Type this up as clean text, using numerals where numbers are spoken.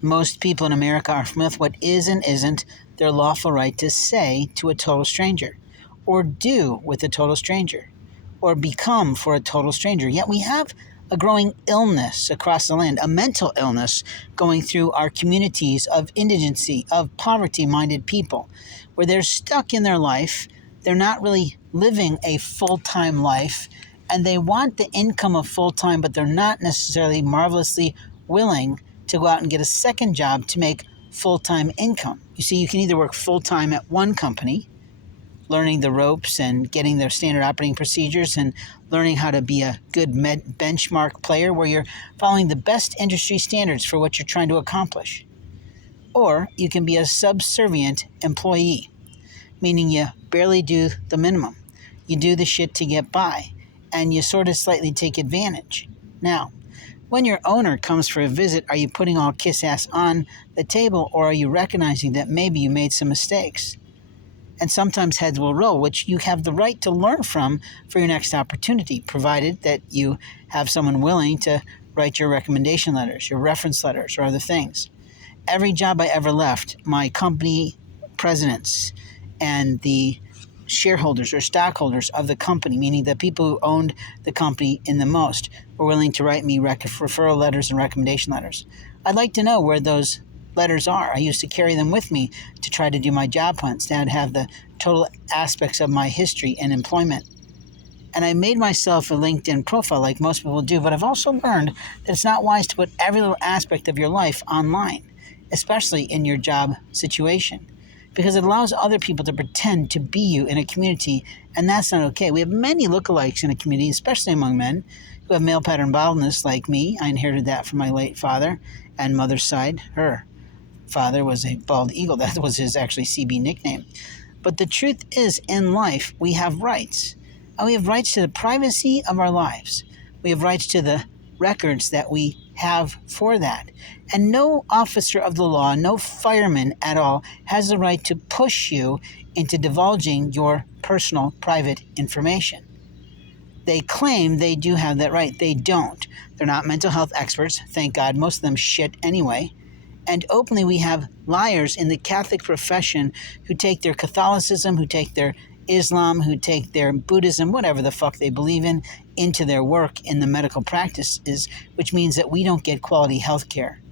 Most people in America are familiar with what is and isn't their lawful right to say to a total stranger, or do with a total stranger, or become for a total stranger. Yet we have a growing illness across the land, a mental illness going through our communities of indigency, of poverty-minded people, where they're stuck in their life. They're not really living a full-time life, and they want the income of full-time, but they're not necessarily marvelously willing to go out and get a second job to make full-time income. You see, you can either work full-time at one company, learning the ropes and getting their standard operating procedures and learning how to be a good benchmark player where you're following the best industry standards for what you're trying to accomplish. Or you can be a subservient employee, meaning you barely do the minimum. You do the shit to get by, and you sort of slightly take advantage. Now, when your owner comes for a visit, are you putting all kiss ass on the table, or are you recognizing that maybe you made some mistakes? And sometimes heads will roll, which you have the right to learn from for your next opportunity, provided that you have someone willing to write your recommendation letters, your reference letters, or other things. Every job I ever left, my company presidents and the shareholders or stockholders of the company, meaning the people who owned the company in the most, were willing to write me referral letters and recommendation letters. I'd like to know where those letters are. I used to carry them with me to try to do my job hunts. Now I'd have the total aspects of my history and employment. And I made myself a LinkedIn profile like most people do, but I've also learned that it's not wise to put every little aspect of your life online, especially in your job situation, because it allows other people to pretend to be you in a community, and that's not okay. We have many lookalikes in a community, especially among men who have male pattern baldness like me. I inherited that from my late father and mother's side. Her father was a bald eagle. That was his actually CB nickname. But the truth is, in life, we have rights. And we have rights to the privacy of our lives. We have rights to the records that we have for that. And no officer of the law, no fireman at all, has the right to push you into divulging your personal, private information. They claim they do have that right. They don't. They're not mental health experts. Thank God. Most of them shit anyway. And openly we have liars in the Catholic profession who take their Catholicism, who take their Islam, who take their Buddhism, whatever the fuck they believe in, into their work in the medical practices, which means that we don't get quality health care.